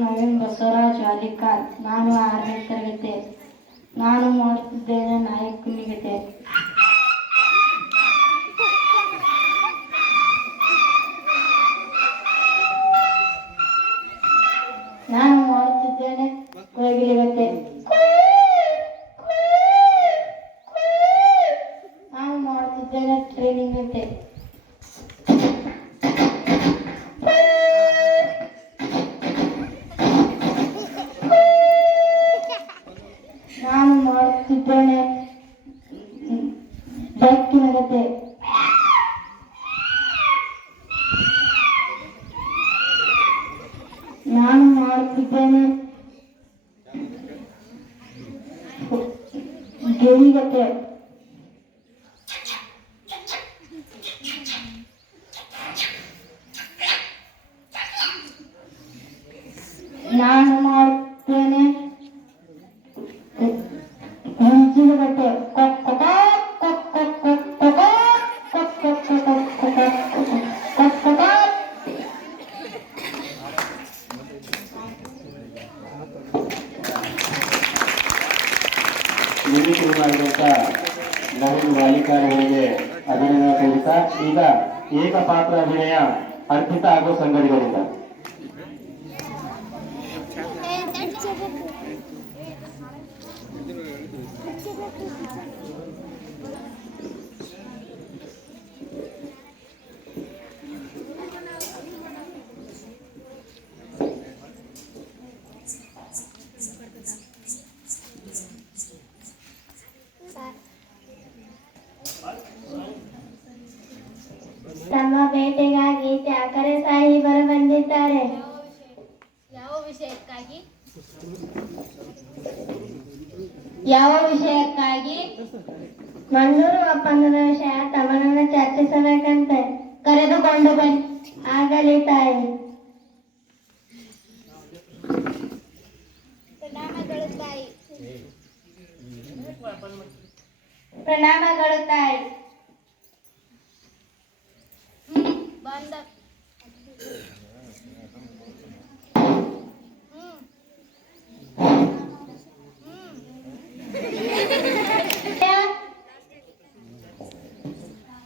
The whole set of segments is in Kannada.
ನವೀನ್ ಬಸವರಾಜ್ ಅಲಿಕಾರ್. ನಾನು 6ನೇ ತರಗತಿ. ನಾನು ಮಾಡುತ್ತಿದ್ದೇನೆ ನಾಯಕನಿಗತೆ. ನಾನು ಮಾಡುತ್ತಿದ್ದೇನೆ ಕೋಗಿಲೆಗತೆ. ನಾನು ಮಾಡುತ್ತಿದ್ದೇನೆ ಟ್ರೈನಿಂಗ್ ಅಂತೆ. ನಾನು ಮಾಡುತ್ತಿದ್ದೇನೆ ಬೈಕಿನಗತೆ. ನಾನು ಮಾಡುತ್ತಿದ್ದೇನೆ ಗೆವಿಗತೆ. ನಾನು ಮಾಡುತ್ತೇನೆ ಹುಂಚಿನಗತೆ. ಮಿಮಿಕ್ರಿ ಮಾಡಿದಂಥ ನವೀನ್ ವಾಲಿಕಾರ್ ಅವರಿಗೆ ಅಭಿನಂದನೆ ಸಲ್ಲಿಸುತ್ತಾ ಈಗ ಏಕಪಾತ್ರ ಅಭಿನಯ ಅರ್ಪಿತಾ ಹಾಗೂ ಸಂಗಡಿಗರಿಂದ. ತಮ್ಮ ಭೇಟಿಗಾಗಿ ತ್ಯಾಕರೆ ಸಾಹೇಬರು ಬಂದಿದ್ದಾರೆ. ಯಾವ ವಿಷಯಕ್ಕಾಗಿ? ಮಣ್ಣೂರು ಒಪ್ಪಂದದ ವಿಷಯ ತಮ್ಮನನ್ನು ಚರ್ಚಿಸಬೇಕಂತೆ. ಕರೆದುಕೊಂಡು ಬನ್ನಿ. ಆಗಲಿ ತಾಯಿ. ಪ್ರಣಾಮಗಳು ತಾಯಿ. ಪ್ರಣಾಮಗಳು ತಾಯಿ. ಬಂದ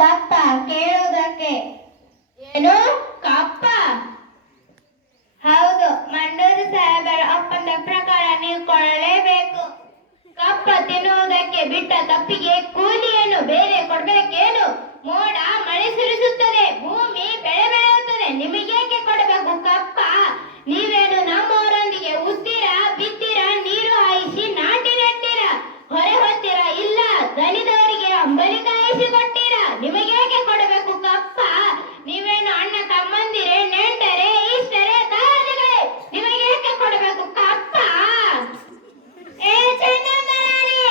ಕಪ್ಪ ಕೇಳುವುದಕ್ಕೆ. ಏನು ಕಪ್ಪ? ಹೌದು, ಮಣ್ಣೂರು ಸಾಹೇಬರ ಒಪ್ಪಂದ ಪ್ರಕಾರ ನೀವು ಕೊಡಲೇಬೇಕು. ಕಪ್ಪ ತಿನ್ನುವುದಕ್ಕೆ ಬಿಟ್ಟ ತಪ್ಪಿಗೆ ಕೂಲಿಯನ್ನು ಬೇರೆ ಕೊಡ್ಬೇಕೇನು? ಮೋಡ ಮಳೆ ಸುರಿಸುತ್ತದೆ, ಭೂಮಿ ಬೆಳೆ ಬೆಳೆಯುತ್ತದೆ, ನಿಮಗೇಕೆ ಕೊಡಬೇಕು ಕಪ್ಪ? ನೀವೇನು ನಮ್ಮವರೊಂದಿಗೆ ಉತ್ತೀರಾ, ಬಿತ್ತೀರಾ, ನೀರು ಹಾಯಿಸಿ ನಾಟಿ ನೆಟ್ಟಿರಾ, ಹೊರೆ ಹೊತ್ತೀರಾ, ಇಲ್ಲ ದಣಿದವರಿಗೆ ಅಂಬಲಿ ಕಾಯಿಸಿ ಕೊಟ್ಟಿರಾ? ನಿಮಗೇಕೆ ಕೊಡಬೇಕು ಕಪ್ಪ? ನೀವೇನು ಅಣ್ಣ ತಮ್ಮಂದಿರೇ, ನೆಂಟರೇ, ಇಷ್ಟರೇ, ದಾದಿಗಳೇ, ನಿಮಗೇಕೆ ಕೊಡಬೇಕು ಕಪ್ಪ? ಏ ಚಂದಮಾರಿ,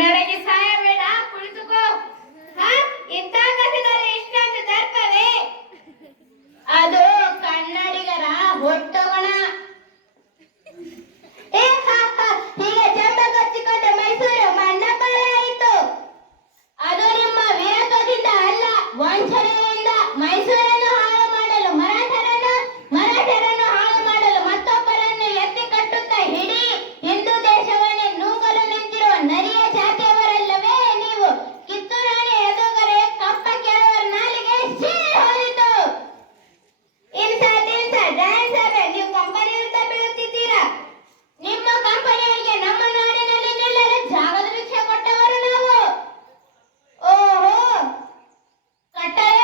ನನಗೆ ಸಹಾಯ ಬೇಡ, ಕುಳಿತುಕೋ. ಇಂಥ ಕಸಿದರೆ ಇಷ್ಟೊಂದು ದರ್ಪವೇ? ಅದು ಕನ್ನಡಿಗರ ಹೊಟ್ಟುಗುಣ. ಹೀಗೆ ಜಂಬ ಕಚ್ಚಿಕೊಂಡ ಮೈಸೂರು ಮಣ್ಣಪಾಲ ಆಯಿತು. ಅದು ನಿಮ್ಮ ವೀರತ್ವದಿಂದ ಅಲ್ಲ, ವಂಚನೆಯಿಂದ. ಮೈಸೂರನ್ನು ಹಾಳು ಮಾಡಲು ಮರಾಠರನ್ನು ಹಾಳು ಮಾಡಲು ಮತ್ತೊಬ್ಬರನ್ನು ಎತ್ತಿ ಕಟ್ಟುತ್ತಾ ಇಡೀ ಹಿಂದೂ ದೇಶವನ್ನೇ ನೂಗಲು ನಿಂತಿರುವ ನರಿಯ ಜಾತಿಯವರಲ್ಲವೇ ನೀವು? ಕಿತ್ತೂರಾಣಿ ಎದುಗರೆ ಕಪ್ಪ ಕೇಳುವರ ನಾಲಿಗೆ ಸೀಳಿ ಹೋಯಿತು. ನೀವು ಕಂಪನಿ ವಿರುದ್ಧ ಬೀಳುತ್ತಿದ್ದೀರಾ. ನಿಮ್ಮ ಕಂಪನಿಯವರಿಗೆ ನಮ್ಮ ನಾಡಿನಲ್ಲಿ ನಿಲ್ಲಲು ಜಾಗದ ಭಿಕ್ಷೆ ಕೊಟ್ಟವರು ನಾವು. ಓಹೋ, ಕಟ್ಟಡ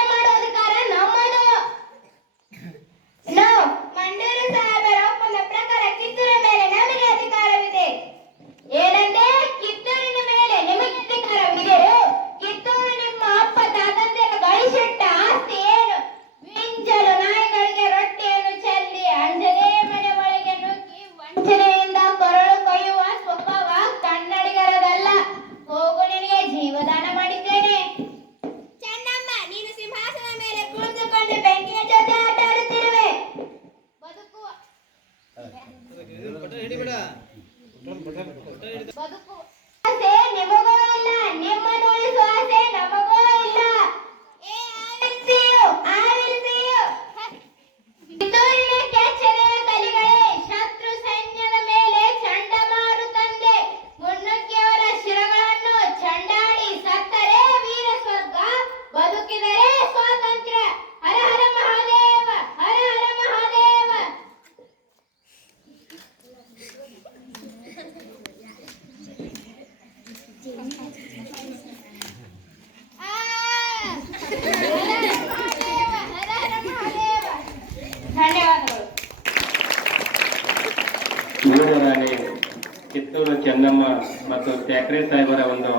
ಚೆನ್ನಮ್ಮ ಮತ್ತು ಠಾಕ್ರೆ ಸಾಹೇಬರ ಒಂದು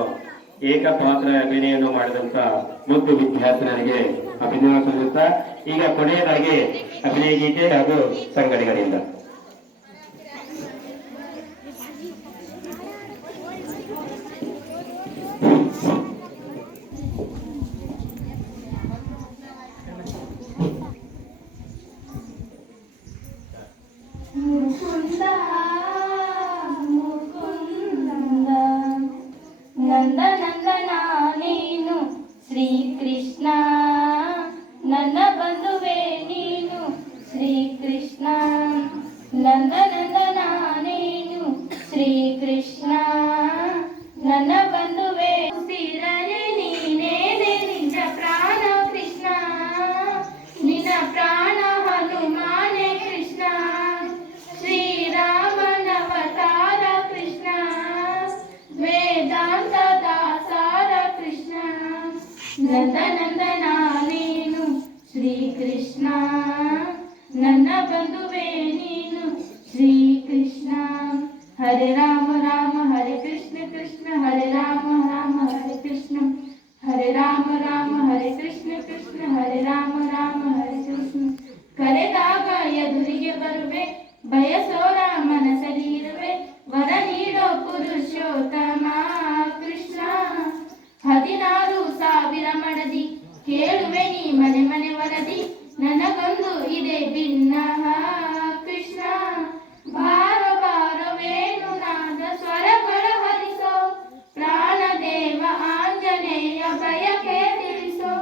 ಏಕಪಾತ್ರ ಅಭಿನಯವನ್ನು ಮಾಡಿದಂತ ಮುದ್ದು ವಿದ್ಯಾರ್ಥಿಗಳಿಗೆ ಅಭಿನಂದನೆ ಸಲ್ಲಿಸುತ್ತಾ ಈಗ ಕೊನೆಯದಾಗಿ ಅಭಿನಯ ಗೀತೆ ಹಾಗೂ ಸಂಘಟನೆಗಳಿಂದ ಮುಕುಂದ ಮುಕುಂದ ನಂದ ನಂದನ ನೀನು ಶ್ರೀಕೃಷ್ಣ ನನ್ನ ಬಂಧುವೆ ನೀನು ಶ್ರೀಕೃಷ್ಣ ನಂದ ನಂದನ ನೀನು ಶ್ರೀಕೃಷ್ಣ ನನ್ನ ಬಂಧುವೆ ಉಸಿರಲೆ ನೀನೇನೆ ನಿಜ ಪ್ರಾಣ ಕೃಷ್ಣ ನಿನ್ನ ಪ್ರಾಣ ಹನುಮಾನೆ ಕೃಷ್ಣ ಶ್ರೀರಾಮನವತಾರ ಕೃಷ್ಣ ವೇದಾಂತ ದಾಸಾರ ಕೃಷ್ಣ ನಂದ ನಂದನ ನೀನು ಶ್ರೀಕೃಷ್ಣ ನನ್ನ ಬಂಧುವೆ ನೀನು ಶ್ರೀಕೃಷ್ಣ ಹರೆ ರಾಮ ರಾಮ ಹರೆ ಕೃಷ್ಣ ಕೃಷ್ಣ ಹರೆ ರಾಮ ರಾಮ ಹರೆ ಕೃಷ್ಣ ಹರೆ ರಾಮ ರಾಮ ಹರೆ ಕೃಷ್ಣ ಕೃಷ್ಣ ಹರೆ ರಾಮ ರಾಮ ಹರೆ ಕೃಷ್ಣ ಕರೆದಾಗ ಎದುರಿಗೆ ಬರುವೆ ಬಯಸೋರ ಮನಸಲಿ ಇರುವೆ ವರ ನೀಡೋ ಪುರುಷೋತ್ತಮ ಕೃಷ್ಣ 16,000 ಮಡದಿ ಕೇಳುವೆ ನೀ ಮನೆ ಮನೆ ವರದಿ ನನಗೊಂದು ಇದೆ ಭಿನ್ನ ಕೃಷ್ಣ ಬಾರೋ ಬಾರೋ ವೇಣುನಾದ ಸ್ವರಗಳ ಹರಿಸೋ ಪ್ರಾಣದೇವ ಆಂಜನೇಯ ಬಯಕೆ ತಿಳಿಸೋ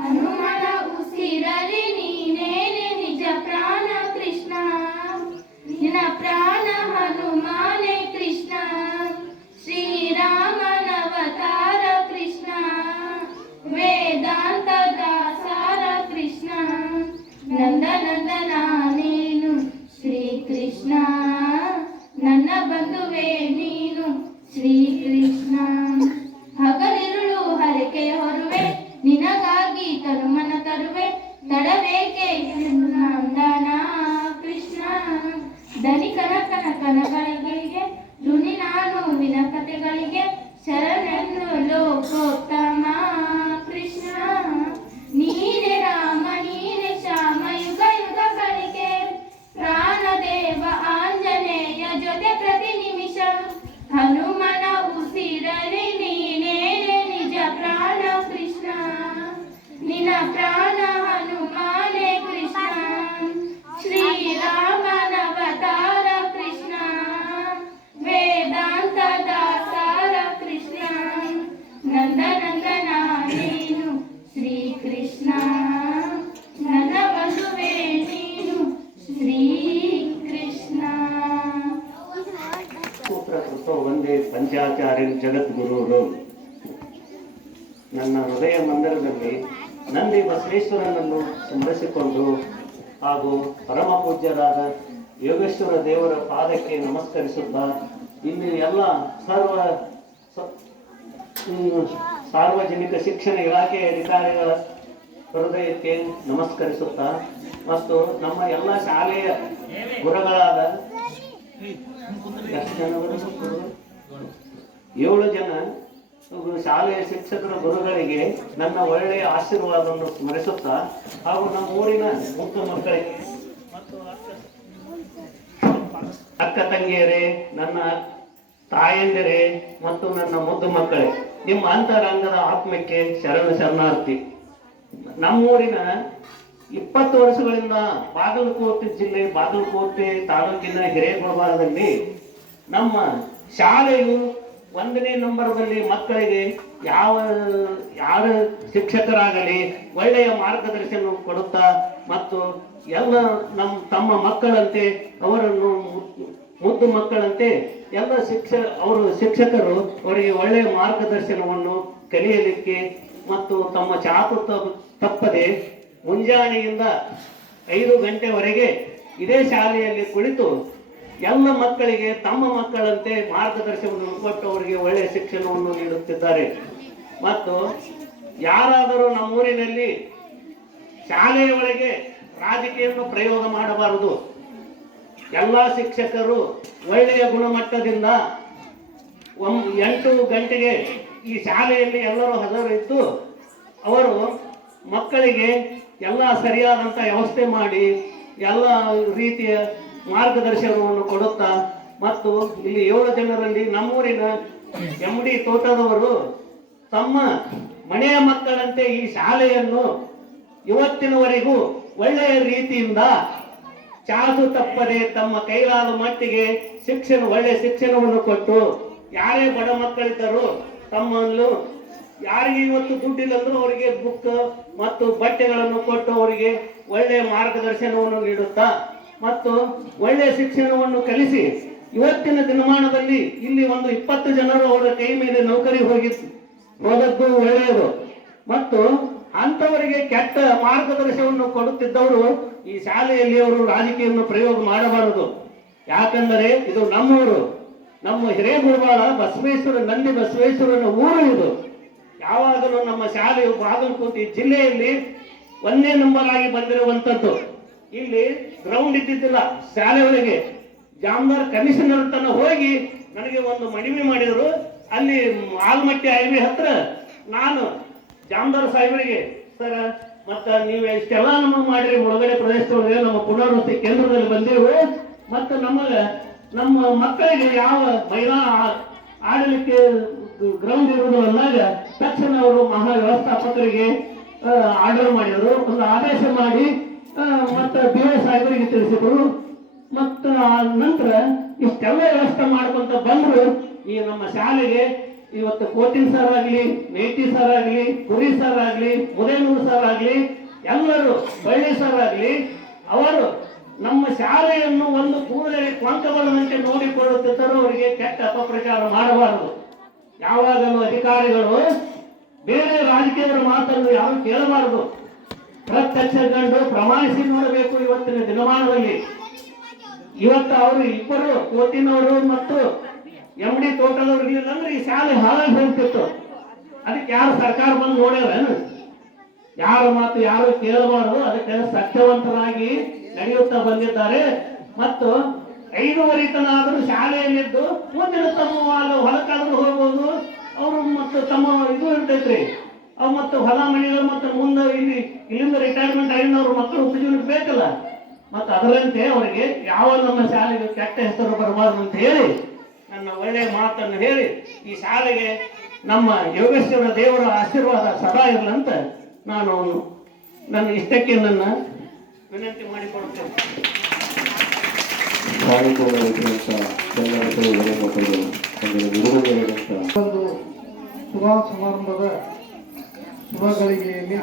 ಹನುಮನ ಉಸಿರಲಿ ನೀನೇನೆ ನಿಜ ಪ್ರಾಣ ಕೃಷ್ಣ ನಿನ್ನ ಪ್ರಾಣ ಹನುಮಾನೆ ಕೃಷ್ಣ ಶ್ರೀರಾಮನವತಾರ ಕೃಷ್ಣ ವೇದಾಂತ ದಾಸಾರ ಕೃಷ್ಣ ನಂದ ನಂದನ ನೀನು ಶ್ರೀಕೃಷ್ಣ ನನ್ನ ಬಂಧುವೆ ನೀನು ಶ್ರೀಕೃಷ್ಣ ಹಗಲಿರುಳು ಹರಕೆ ಹೊರುವೆ ನಿನಗಾಗಿ ತನುಮನ ತರುವೆ ತಡಬೇಕೆ ನಂದನ ಕೃಷ್ಣ ದನಿ ಕನಕನ ಕನಗಳಿಗೆ ಧ್ವನಿ ನಾನು ವಿನಕತೆಗಳಿಗೆ ಶರಣೆಂದು ಲೋಕೋತ್ತಮ ಕೃಷ್ಣ ನೀನೆ ರಾಮ ನೀನೆ ಶ್ಯಾಮ ಯುಗ ಯುಗಗಳಿಗೆ ಪ್ರಾಣದೇವ ಆಂಜನೇಯ ಜೊತೆ ಪ್ರತಿ ನಿಮಿಷ ಹನುಮನ ಉಸಿರಲಿ ನೀನೇನೆ ನಿಜ ಪ್ರಾಣ ಕೃಷ್ಣ ನಿನ್ನ ಪ್ರಾಣ ಹನುಮಾನೆ ಕೃಷ್ಣ ಶ್ರೀರಾಮನವತಾರ ಕೃಷ್ಣ ವೇದಾಂತ ದಾಸಾರ ಕೃಷ್ಣ ನಂದ ನಂದನ ನೀನು ಶ್ರೀಕೃಷ್ಣ ನನ್ನ ಬಂಧುವೆ ನೀನು ಶ್ರೀಕೃಷ್ಣ ಸೂತ್ರಕೃತೋ ಒಂದೇ ಪಂಚಾಚಾರ್ಯ ಜಗದ್ಗುರು ನನ್ನ ಹೃದಯ ಮಂದಿರದಲ್ಲಿ ನಂದಿ ಬಸವೇಶ್ವರನನ್ನು ಸ್ಮರಿಸಿಕೊಂಡು ಹಾಗೂ ಪರಮ ಪೂಜ್ಯರಾದ ಯೋಗೇಶ್ವರ ದೇವರ ಪಾದಕ್ಕೆ ನಮಸ್ಕರಿಸುತ್ತಾ ಇಲ್ಲಿ ಎಲ್ಲ ಸಾರ್ವಜನಿಕ ಶಿಕ್ಷಣ ಇಲಾಖೆಯ ಅಧಿಕಾರಿಗಳ ಹೃದಯಕ್ಕೆ ನಮಸ್ಕರಿಸುತ್ತಾ ಮತ್ತು ನಮ್ಮ ಎಲ್ಲ ಶಾಲೆಯ ಗುರುಗಳಾದ ಎಷ್ಟು ಜನ 7 ಜನ ಶಾಲೆಯ ಶಿಕ್ಷಕರ ಗುರುಗಳಿಗೆ ನನ್ನ ಒಳ್ಳೆಯ ಆಶೀರ್ವಾದವನ್ನು ಸ್ಮರಿಸುತ್ತಾ ಹಾಗೂ ನಮ್ಮ ಊರಿನ ಮುದ್ದು ಮಕ್ಕಳಿಗೆ ಮತ್ತು ಅಕ್ಕ ತಂಗಿಯರೇ, ನನ್ನ ತಾಯಂದಿರೇ ಮತ್ತು ನನ್ನ ಮುದ್ದು ಮಕ್ಕಳೇ, ನಿಮ್ಮ ಅಂತರಂಗದ ಆತ್ಮಕ್ಕೆ ಶರಣಾರ್ಥಿ. ನಮ್ಮೂರಿನ 20 ವರ್ಷಗಳಿಂದ ಬಾಗಲಕೋಟೆ ಜಿಲ್ಲೆ ಬಾಗಲಕೋಟೆ ತಾಲೂಕಿನ ಹಿರೇಗುಳಬಾರದಲ್ಲಿ ನಮ್ಮ ಶಾಲೆಯು 1ನೇ ನಂಬರ್ದಲ್ಲಿ ಮಕ್ಕಳಿಗೆ ಯಾರ ಶಿಕ್ಷಕರಾಗಲಿ ಒಳ್ಳೆಯ ಮಾರ್ಗದರ್ಶನ ಕೊಡುತ್ತಾ ಮತ್ತು ಎಲ್ಲ ತಮ್ಮ ಮಕ್ಕಳಂತೆ ಅವರನ್ನು ಮುದ್ದು ಮಕ್ಕಳಂತೆ ಎಲ್ಲ ಅವರು ಶಿಕ್ಷಕರು ಅವರಿಗೆ ಒಳ್ಳೆಯ ಮಾರ್ಗದರ್ಶನವನ್ನು ಕಲಿಯಲಿಕ್ಕೆ ಮತ್ತು ತಮ್ಮ ಚಾಕು ತಪ್ಪದೆ ಮುಂಜಾನೆಯಿಂದ 5 ಗಂಟೆವರೆಗೆ ಇದೇ ಶಾಲೆಯಲ್ಲಿ ಕುಳಿತು ಎಲ್ಲ ಮಕ್ಕಳಿಗೆ ತಮ್ಮ ಮಕ್ಕಳಂತೆ ಮಾರ್ಗದರ್ಶನವನ್ನು ಕೊಟ್ಟು ಅವರಿಗೆ ಒಳ್ಳೆಯ ಶಿಕ್ಷಣವನ್ನು ನೀಡುತ್ತಿದ್ದಾರೆ. ಮತ್ತು ಯಾರಾದರೂ ನಮ್ಮೂರಿನಲ್ಲಿ ಶಾಲೆಯ ಒಳಗೆ ರಾಜಕೀಯವನ್ನು ಪ್ರಯೋಗ ಮಾಡಬಾರದು. ಎಲ್ಲ ಶಿಕ್ಷಕರು ಒಳ್ಳೆಯ ಗುಣಮಟ್ಟದಿಂದ 8 ಗಂಟೆಗೆ ಈ ಶಾಲೆಯಲ್ಲಿ ಎಲ್ಲರೂ ಹಾಜರಿದ್ದು ಅವರು ಮಕ್ಕಳಿಗೆ ಎಲ್ಲ ಸರಿಯಾದಂಥ ವ್ಯವಸ್ಥೆ ಮಾಡಿ ಎಲ್ಲ ರೀತಿಯ ಮಾರ್ಗದರ್ಶನವನ್ನು ಕೊಡುತ್ತಾ ಮತ್ತು ಇಲ್ಲಿ 7 ಜನರಲ್ಲಿ ನಮ್ಮೂರಿನ MD ತೋಟದವರು ತಮ್ಮ ಮನೆಯ ಮಕ್ಕಳಂತೆ ಈ ಶಾಲೆಯನ್ನು ಇವತ್ತಿನವರೆಗೂ ಒಳ್ಳೆಯ ರೀತಿಯಿಂದ ಚಾಚು ತಪ್ಪದೆ ತಮ್ಮ ಕೈಲಾದ ಮಟ್ಟಿಗೆ ಒಳ್ಳೆಯ ಶಿಕ್ಷಣವನ್ನು ಕೊಟ್ಟು ಯಾರೇ ಬಡ ಮಕ್ಕಳಿದ್ದರೂ ತಮ್ಮನ್ನು ಯಾರಿಗೆ ಇವತ್ತು ದುಡ್ಡಿಲ್ಲಂದ್ರೂ ಅವರಿಗೆ ಬುಕ್ ಮತ್ತು ಬಟ್ಟೆಗಳನ್ನು ಕೊಟ್ಟು ಅವರಿಗೆ ಒಳ್ಳೆಯ ಮಾರ್ಗದರ್ಶನವನ್ನು ನೀಡುತ್ತಾ ಮತ್ತು ಒಳ್ಳೆಯ ಶಿಕ್ಷಣವನ್ನು ಕಲಿಸಿ ಇವತ್ತಿನ ದಿನಮಾನದಲ್ಲಿ ಇಲ್ಲಿ ಒಂದು 20 ಜನರು ಅವರ ಕೈ ಮೇಲೆ ನೌಕರಿ ಹೋದದ್ದು ಒಳ್ಳೆಯದು. ಮತ್ತು ಅಂಥವರಿಗೆ ಕೆಟ್ಟ ಮಾರ್ಗದರ್ಶನವನ್ನು ಕೊಡುತ್ತಿದ್ದವರು ಈ ಶಾಲೆಯಲ್ಲಿ ಅವರು ರಾಜಕೀಯವನ್ನು ಪ್ರಯೋಗ ಮಾಡಬಾರದು. ಯಾಕಂದರೆ ಇದು ನಮ್ಮೂರು, ನಮ್ಮ ಹಿರೇಗುರುಬಾಳ ನಂದಿ ಬಸವೇಶ್ವರನ ಊರು ಇದು. ಯಾವಾಗಲೂ ನಮ್ಮ ಶಾಲೆಯು ಬಾಗಲಕೋಟೆ ಜಿಲ್ಲೆಯಲ್ಲಿ 1ನೇ ನಂಬರ್ ಆಗಿ ಬಂದಿರುವಂತದ್ದು. ಇಲ್ಲಿ ಗ್ರೌಂಡ್ ಇದ್ದಿದ್ದಿಲ್ಲ ಶಾಲೆ ಒಳಗೆ. ಜಾಮದಾರ್ ಕಮಿಷನರ್ ತನ ಹೋಗಿ ನನಗೆ ಒಂದು ಮನವಿ ಮಾಡಿದರು. ಅಲ್ಲಿ ಆಲ್ಮಟ್ಟಿ ಹೈವೇ ಹತ್ರ ನಾನು ಜಾಮದಾರ್ ಸಾಹೇಬರಿಗೆ, ಸರ್ ಮತ್ತ ನೀವು ಇಷ್ಟೆಲ್ಲ ನಮಗೆ ಮಾಡಿರಿ, ಒಳಗಡೆ ಪ್ರದೇಶದೊಳಗೆ ನಮ್ಮ ಪುನರ್ವಸತಿ ಕೇಂದ್ರದಲ್ಲಿ ಬಂದಿರುವೆ, ಮತ್ತು ನಮ್ಮ ಮಕ್ಕಳಿಗೆ ಯಾವ ಮಹಿಳಾ ಆಡಲಿಕ್ಕೆ ಗ್ರೌಂಡ್ ಇರುವುದು ಅಂದಾಗ ತಕ್ಷಣ ಅವರು ಮಹಾ ವ್ಯವಸ್ಥಾಪಕರಿಗೆ ಆರ್ಡರ್ ಮಾಡಿದರು, ಒಂದು ಆದೇಶ ಮಾಡಿ ಮತ್ತು BO ಸಾಹೇಬರಿಗೆ ತಿಳಿಸಿದರು. ಮತ್ತು ನಂತರ ಇಷ್ಟೆಲ್ಲ ವ್ಯವಸ್ಥೆ ಮಾಡ್ಕೊಂತ ಬಂದ್ರು. ಈ ನಮ್ಮ ಶಾಲೆಗೆ ಇವತ್ತು ಕೋಟಿನ್ ಸರ್ ಆಗಲಿ, ಮೇಟಿ ಸರ್ ಆಗಲಿ, ಕುರಿ ಸರ್ ಆಗಲಿ, ಮುದೇನೂರು ಸರ್ ಆಗಲಿ, ಎಲ್ಲರೂ ಬಳ್ಳಿ ಸರ್ ಆಗಲಿ, ಅವರು ನಮ್ಮ ಶಾಲೆಯನ್ನು ಒಂದು ಕೂಡಲೇ ಕೊಂಕಬಲದಂತೆ ನೋಡಿಕೊಳ್ಳುತ್ತಿದ್ದರು. ಅವರಿಗೆ ಕೆಟ್ಟ ಅಪಪ್ರಚಾರ ಮಾಡಬಾರದು. ಯಾವಾಗಲೂ ಅಧಿಕಾರಿಗಳು ಬೇರೆ ರಾಜಕೀಯರ ಮಾತನ್ನು ಯಾರು ಕೇಳಬಾರದು. ಪ್ರತ್ಯಕ್ಷಗೊಂಡು ಪ್ರಮಾಣಿಸಿ ನೋಡಬೇಕು. ಇವತ್ತಿನ ದಿನಮಾನದಲ್ಲಿ ಇವತ್ತು ಅವರು ಇಬ್ಬರು ಕೋಟಿನವರು ಮತ್ತು MD ತೋಟದವರು ಇರಲಿಲ್ಲ ಅಂದ್ರೆ ಈ ಶಾಲೆ ಹಾಳಾಗಿ ಹೋಗ್ತಿತ್ತು. ಅದಕ್ಕೆ ಯಾರು ಸರ್ಕಾರ ಬಂದು ನೋಡ್ಯಾರೇನು? ಯಾರ ಮಾತು ಯಾರು ಕೇಳಬಾರದು. ಅದಕ್ಕೆ ಸತ್ಯವಂತರಾಗಿ ನಡೆಯುತ್ತಾ ಬಂದಿದ್ದಾರೆ. ಮತ್ತು 5:30 ತನ ಆದರೂ ಶಾಲೆಯಲ್ಲಿದ್ದು ಮುಂದಿನ ತಮ್ಮ ಹೊಲಕ್ಕಾದ್ರೂ ಹೋಗ್ಬೋದು ಅವರು. ಮತ್ತು ತಮ್ಮ ಇದು ಇರ್ತೈತ್ರಿ ಅವು, ಮತ್ತು ಹೊಲ ಮನೆಗಳು, ಮತ್ತು ಮುಂದೆ ಇಲ್ಲಿಂದ ರಿಟೈರ್ಮೆಂಟ್ ಆಗಿನವ್ರ ಮಕ್ಕಳು ಉಪಜೀವನಕ್ಕೆ ಬೇಕಲ್ಲ. ಮತ್ತು ಅದರಂತೆ ಅವರಿಗೆ ಯಾವ ನಮ್ಮ ಶಾಲೆಗೆ ಕೆಟ್ಟ ಹೆಸರು ಬರಬಾರದು ಅಂತ ಹೇಳಿ ನನ್ನ ಒಳ್ಳೆಯ ಮಾತನ್ನು ಹೇಳಿ ಈ ಶಾಲೆಗೆ ನಮ್ಮ ಯೋಗೇಶ್ವರ ದೇವರ ಆಶೀರ್ವಾದ ಸದಾ ಇರಲಂತ ನಾನು ನನ್ನ ಇಷ್ಟಕ್ಕೆ ನನ್ನ ವಿನಂತಿ ಮಾಡಿಕೊಡುತ್ತೇನೆ. ಒಂದು ಶುಭ ಸಮಾರಂಭದ ಶುಭ ಗಳಿಗೆಯಲ್ಲಿ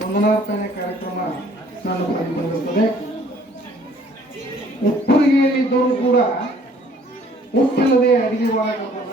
ವಂದನಾರ್ಪಣೆ ಕಾರ್ಯಕ್ರಮ ನಾನು ಬಂದಿರುತ್ತದೆ. ಉಪ್ಪರಿಗೆಯಲ್ಲಿದ್ದವರು ಕೂಡ ಉಪ್ಪಿಲ್ಲದೆ ಅಡಿಗೆ ಮಾಡಬೇಕಲ್ಲ.